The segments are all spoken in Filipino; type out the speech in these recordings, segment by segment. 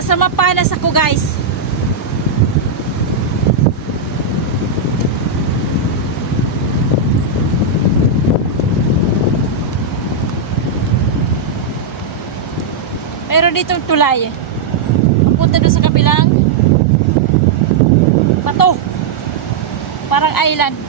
Nasa Mapanas ako, guys. Meron ditong tulay. Papunta doon sa kabilang bato. Parang island.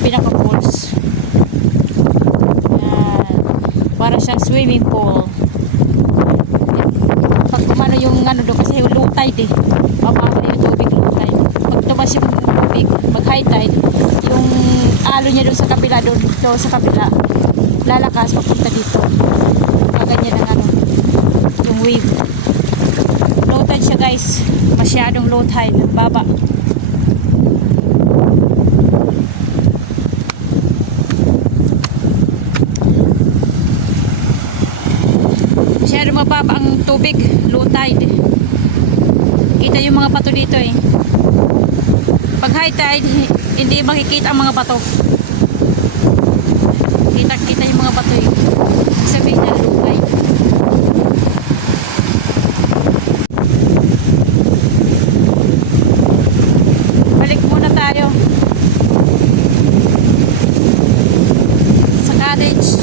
pinaka falls. Yan. Para siyang swimming pool. Pag kumano yung ano doon kasi yung low tide eh. Mababa yung tubig low tide. Pag tumas yung tubig, mag high tide, yung alo niya doon sa kapila doon sa kapila lalakas papunta dito. Ganyan ang ano, yung wave. Low tide siya guys. Masyadong low tide. Baba. Masyadong mababa ang tubig. Low tide. Kita yung mga bato dito eh. Pag high tide, hindi makikita ang mga bato. Kita yung mga bato eh. Sabihin na low tide. Balik muna tayo sa cottage.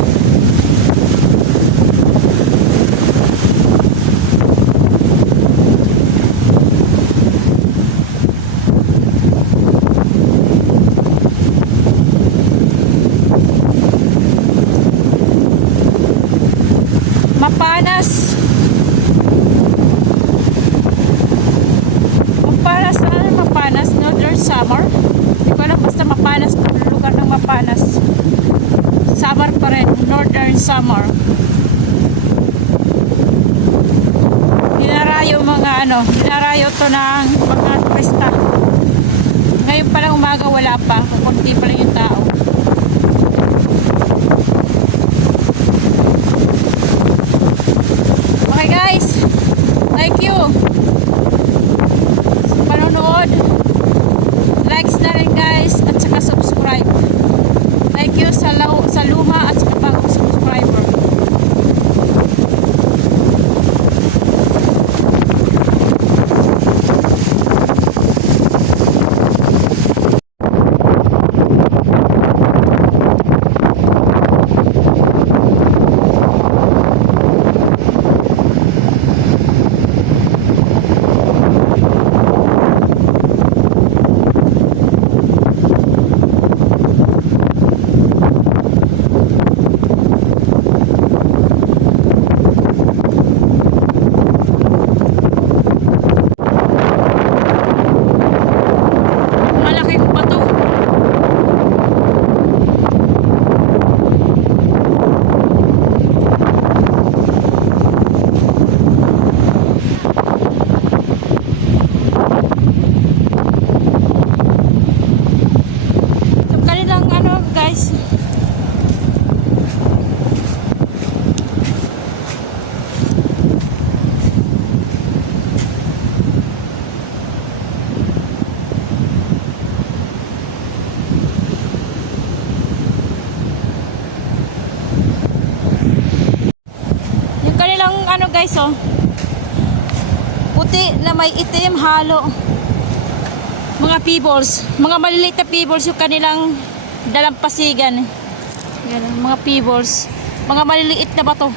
Mapanas. Mapanas, ano Mapanas? Northern Samar. Hindi ko alam, basta Mapanas. Lugar ng Mapanas. Samar pa rin. Northern Samar. Dinarayo mga ano, dinarayo to ng mga turista. Ngayon pa lang umaga wala pa. Kunti pa lang yung tao. Okay guys, thank you sa panonood. Likes na rin guys at saka subscribe. Thank you sa luma at saka bagong subscriber. Guys oh, puti na may itim halo, mga pebbles, mga maliliit na pebbles yung kanilang dalampasigan. Yan, mga pebbles, mga maliliit na bato.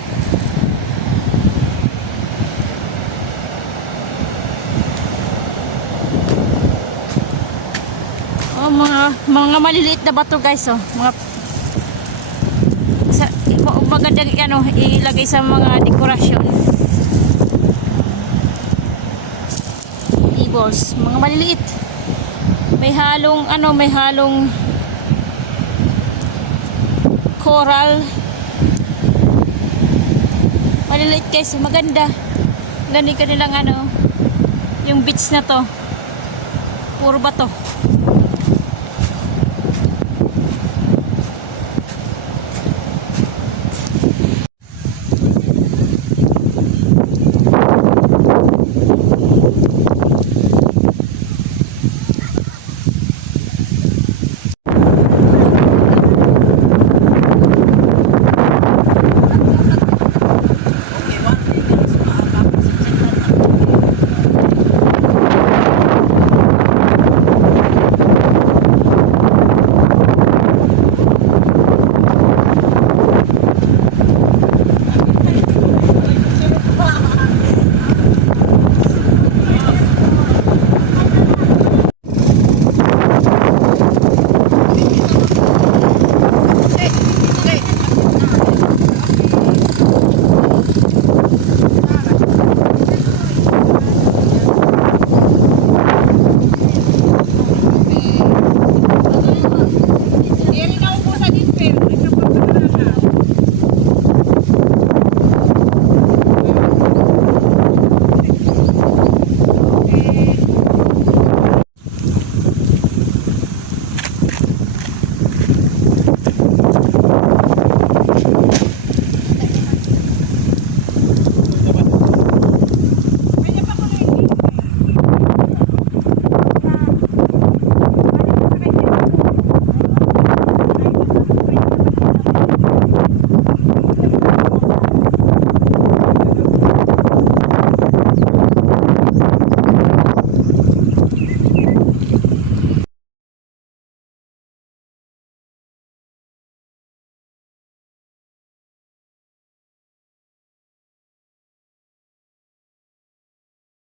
Oh, mga maliliit na bato guys oh, mga magandang ano ilagay sa mga dekorasyon. Pebbles, mga maliliit. May halong coral. Maliliit guys, maganda. Gani kanilang ano, yung beach na to. Puro bato.